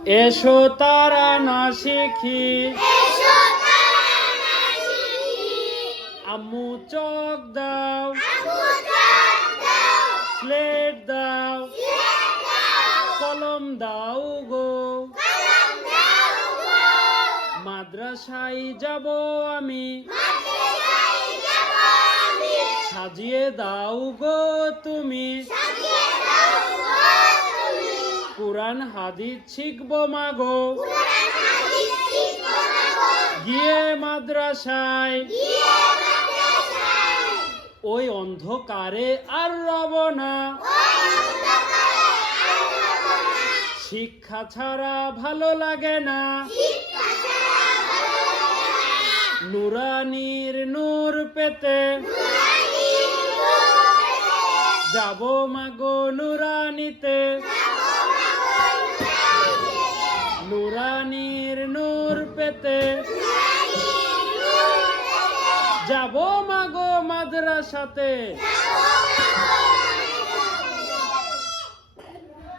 এসো তারা না শিখি আম্মু চক দাও স্লেট দাও কলম দাও গো মাদ্রাসায় যাব আমি সাজিয়ে দাও গো তুমি কুরআন হাদিস শিখবো মাগো গিয়ে মাদ্রাসায় ওই অন্ধকারে আর রব না শিক্ষা ছাড়া ভালো লাগে না নুরানির নূর পেতে যাব মাগো নুরানিতে নুরানির নূর পেতে যাব মাগো মাদ্রাসাতে